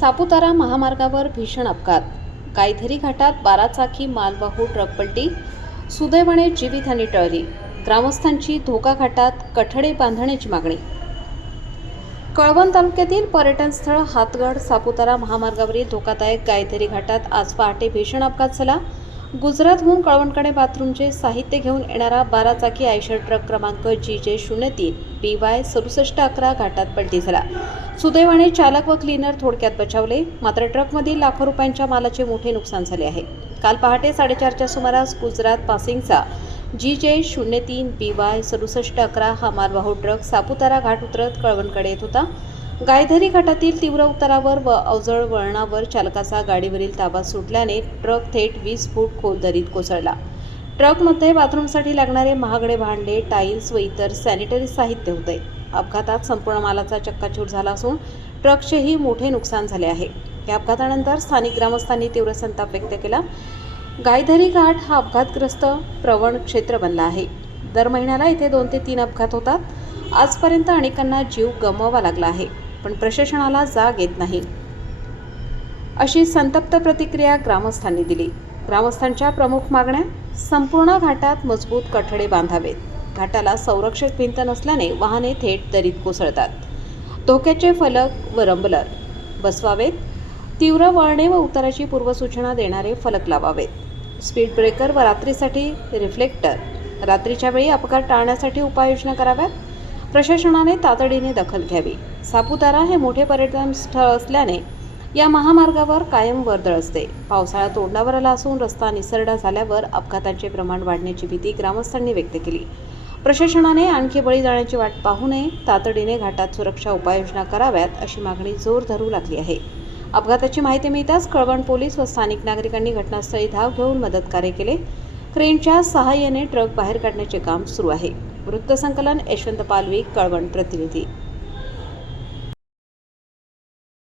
सापुतारा महामार्गावर भीषण अपघात. गायधरी घाटात 12 चाकी मालवाहू ट्रक पलटी. सुदैवाने जीवितहानी टळली. ग्रामस्थांची धोका घाटात कठडे बांधण्याची मागणी. कळवण तालुक्यातील पर्यटन स्थळ हातगड सापुतारा महामार्गावरील धोकादायक गायधरी घाटात आज पहाटे भीषण अपघात झाला. गुजरातहून कळवणकडे बाथरूमचे साहित्य घेऊन येणारा 12 चाकी आयशर ट्रक क्रमांक GJ03 BY 6711 घाटात पलटी झाला. सुदैवाने चालक व क्लीनर थोडक्यात बचावले, मात्र ट्रकमधील लाखो रुपयांच्या मालाचे मोठे नुकसान झाले आहे. काल पहाटे 4:30च्या सुमारास गुजरात पासिंगचा GJ03 BY 6711 हा मालवाहू ट्रक सापुतारा घाट उतरत कळवणकडे येत होता. गायधरी घाटातील तीव्र उतारावर व अवजड वळणावर चालकाचा गाडीवरील ताबा सुटल्याने ट्रक थेट 20 फूट खोल दरीत कोसळला. ट्रकमध्ये बाथरूमसाठी लागणारे महागडे भांडे, टाईल्स व इतर सॅनिटरी साहित्य होते. अपघातात संपूर्ण मालाचा चक्काचूर झाला असून ट्रकचेही मोठे नुकसान झाले आहे. या अपघातानंतर स्थानिक ग्रामस्थांनी तीव्र संताप व्यक्त केला. गायधरी घाट हा अपघातग्रस्त प्रवण क्षेत्र बनला आहे. दर महिन्याला इथे 2 ते 3 अपघात होतात. आजपर्यंत अनेकांना जीव गमवावा लागला आहे, पण प्रशासनाला जाग येत नाही, अशी संतप्त प्रतिक्रिया ग्रामस्थांनी दिली. ग्रामस्थांच्या प्रमुख मागण्या: संपूर्ण घाटात मजबूत कठडे बांधावेत. घाटाला संरक्षक भिंत नसल्याने वाहने थेट दरीत कोसळतात. धोक्याचे फलक व रंबलर बसवावेत. तीव्र वळणे व उताराची पूर्वसूचना देणारे फलक लावावेत. स्पीड ब्रेकर व रात्रीसाठी रिफ्लेक्टर. रात्रीच्या वेळी अपघात टाळण्यासाठी उपाययोजना कराव्यात. प्रशासनाने तातडीने दखल घ्यावी. सापुतारा हे मोठे पर्यटन स्थळ असल्याने या महामार्गावर कायम वर्दळ असते. पावसाळा तोंडावर आला असून रस्ता निसरडा झाल्यावर अपघातांचे प्रमाण वाढण्याची भीती ग्रामस्थांनी व्यक्त केली. प्रशासनाने आणखी बळी जाण्याची वाट पाहू नये. तातडीने घाटात सुरक्षा उपाययोजना कराव्यात, अशी मागणी जोर धरू लागली आहे. अपघाताची माहिती मिळताच कळवण पोलीस व स्थानिक नागरिकांनी घटनास्थळी धाव घेऊन मदतकार्य केले. क्रेनच्या सहाय्याने ट्रक बाहेर काढण्याचे काम सुरू आहे. वृत्तसंकलन यशवंत पालवी, कळवण प्रतिनिधी.